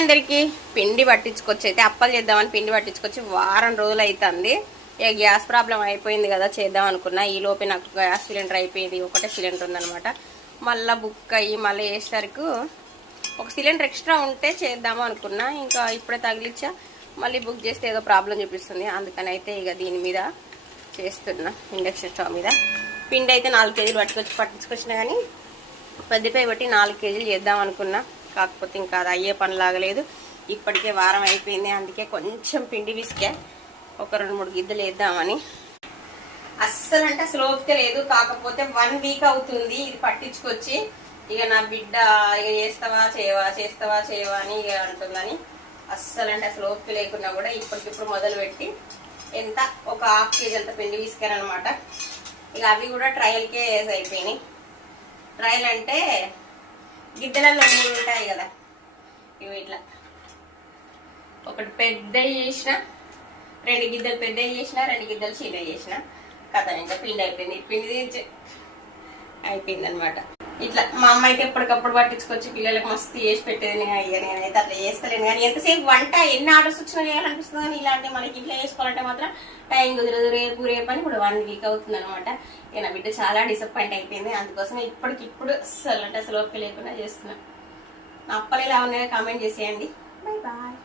అందరికి పిండి పట్టించుకొచ్చి అయితే అప్పలు చేద్దామని పిండి పట్టించుకొచ్చి వారం రోజులు అవుతుంది. ఇక గ్యాస్ ప్రాబ్లం అయిపోయింది కదా, చేద్దాం అనుకున్నా. ఈ లోపే నాకు గ్యాస్ సిలిండర్ అయిపోయింది, ఒకటే సిలిండర్ ఉందనమాట. మళ్ళీ బుక్ అయ్యి మళ్ళీ వేసేసరికి ఒక సిలిండర్ ఎక్స్ట్రా ఉంటే చేద్దాము అనుకున్నా. ఇంకా ఇప్పుడే తగిలిచ్చా, మళ్ళీ బుక్ చేస్తే ఏదో ప్రాబ్లం చూపిస్తుంది. అందుకని అయితే ఇక దీని మీద చేస్తున్నా, ఇండక్షన్ స్టవ్ మీద. పిండి అయితే 4 కేజీలు పట్టించుకొచ్చినా కానీ పెద్దపై బట్టి 4 కేజీలు చేద్దాం అనుకున్నా. కాకపోతే ఇంకా అది అయ్యే పని లాగలేదు. ఇప్పటికే వారం అయిపోయింది, అందుకే కొంచెం పిండి విసికా. ఒక 2-3 గిద్దలు వేద్దామని. అస్సలు అంటే అసలు ఓపిక లేదు. కాకపోతే 1 వీక్ అవుతుంది ఇది పట్టించుకొచ్చి. ఇక నా బిడ్డ ఇక చేస్తావా చేయవా అని ఇక అంటుందని అస్సలు అంటే అసలు ఓపిక లేకున్నా కూడా ఇప్పటికిప్పుడు మొదలు పెట్టి ఎంత ఒక 1/2 కేజీ అంత పిండి విసికారనమాట. ఇక అవి కూడా ట్రయల్కే అయిపోయినాయి. ట్రయల్ అంటే గిద్దెలలో 3 ఉంటాయి కదా, ఇవి ఇట్లా ఒకటి పెద్ద చేసిన, 2 గిద్దలు పెద్ద చేసిన, 2 గిద్దలు చిన్న చేసిన. కథ ఇంకా పిండి అయిపోయింది. పిండి అయిపోయింది అనమాట. ఇట్లా మా అమ్మ అయితే ఎప్పటికప్పుడు పట్టించుకొచ్చి పిల్లలకు మస్తు చేసి పెట్టేది. నేనైతే అట్లా చేస్తలేను. కానీ ఎంతసేపు వంట ఎన్ని ఆర్డర్స్ వచ్చినా చేయాలనిపిస్తుంది. కానీ ఇలాంటి మనకి ఇంట్లో చేసుకోవాలంటే మాత్రం టైం కుదరదు. రేపు అని కూడా 1 వీక్ అవుతుంది అనమాట. ఇక నా బిడ్డ చాలా డిసప్పాయింట్ అయిపోయింది. అందుకోసం ఇప్పటికిప్పుడు అసలు అంటే అసలు ఓపిక లేకుండా చేస్తున్నాను. నా అప్పలు ఎలా ఉన్నాయో కామెంట్ చేసేయండి. Bye bye.